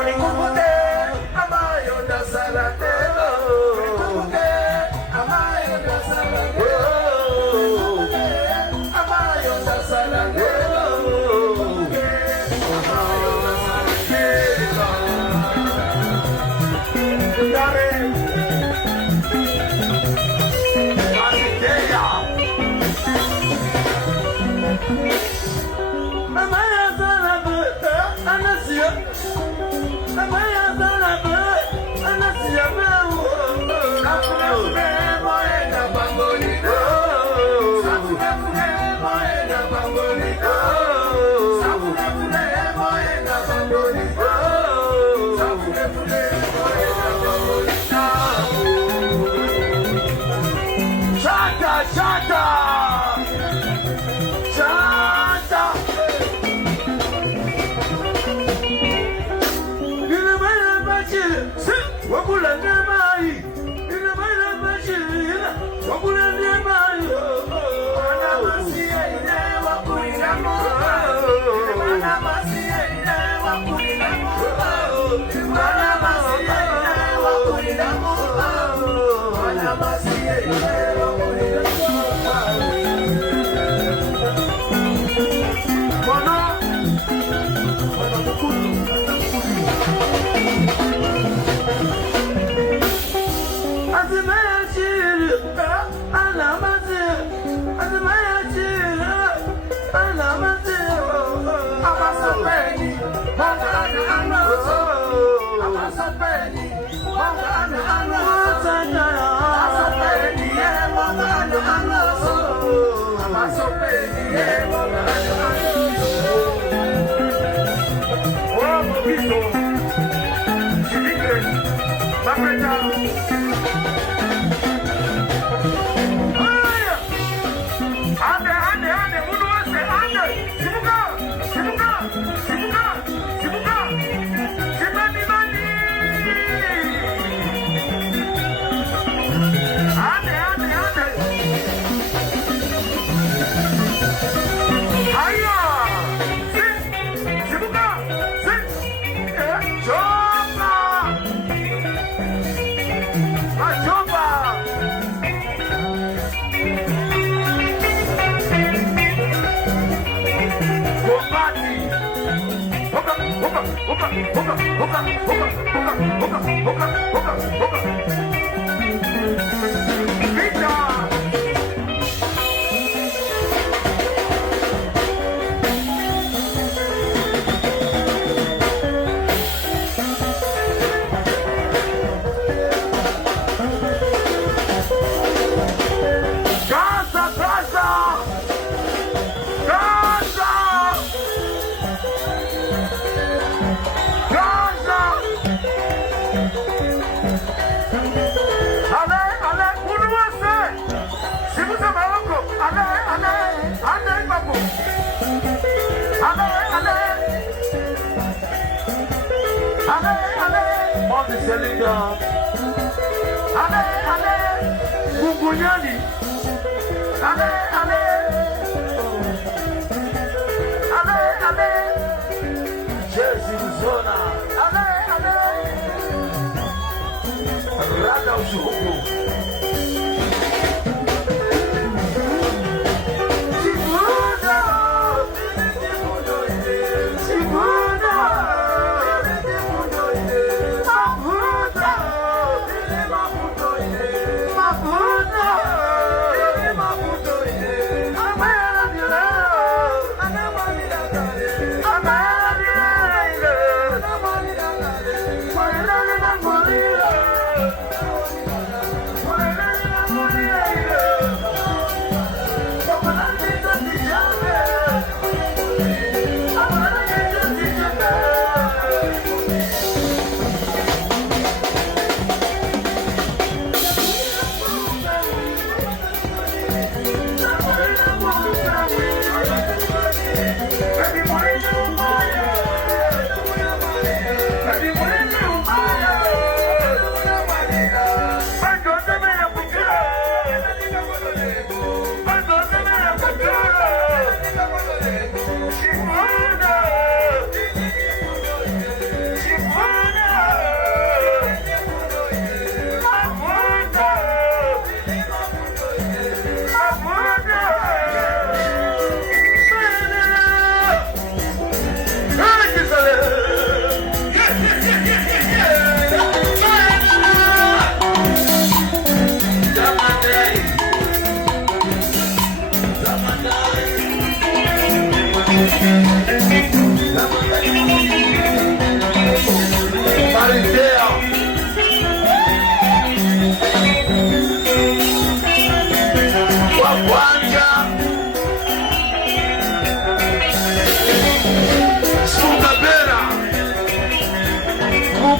unikumbuke amayo ndasala lelo, unikumbuke amayo ndasala lelo, amayo ndasala lelo, amayo ndasala lelo.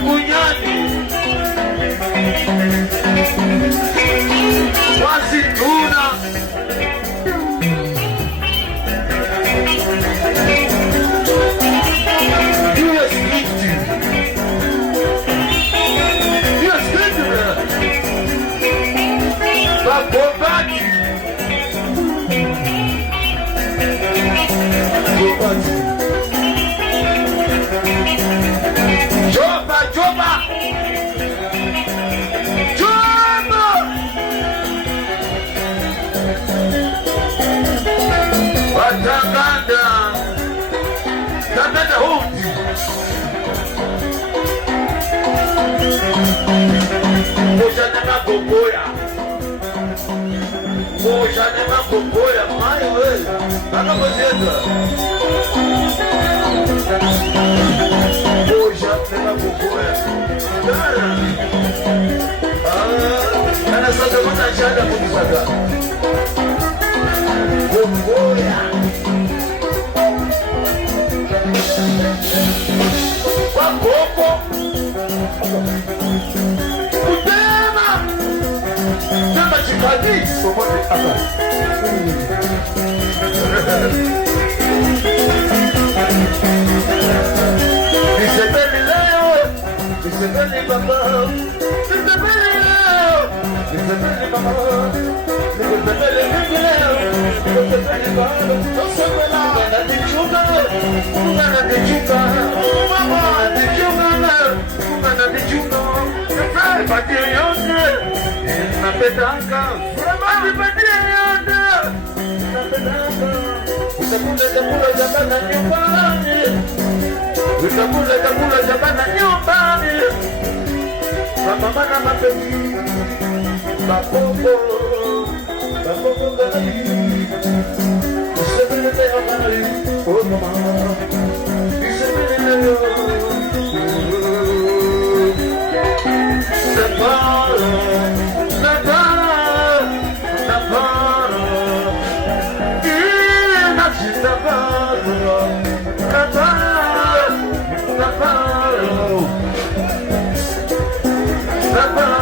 Mukunyani Wasituna Kokoya, mãe, tá na fazenda. Poxa, pela Kokoya. Cara, essa semana já dá muito sacar. Kokoya. Kwa Koko. Kutema. Tema chikadi. Somote hapa. Nisepeni leo, nisepeni baba, nisepeni leo, nisepeni baba, nisepeni leo, nisepeni baba, nisepeni anadichuka, anadichuka, mama anadichuka, anadichuka, nipatie yote, napendanga, nipatie yote, napendanga, utakula chakula cha bana nyumbani, utakula chakula cha bana nyumbani, mama na mapenzi, mapopo, mapopo gani, useme leo mali, oh mama, useme leo, napara, napara, napara, napara, napara,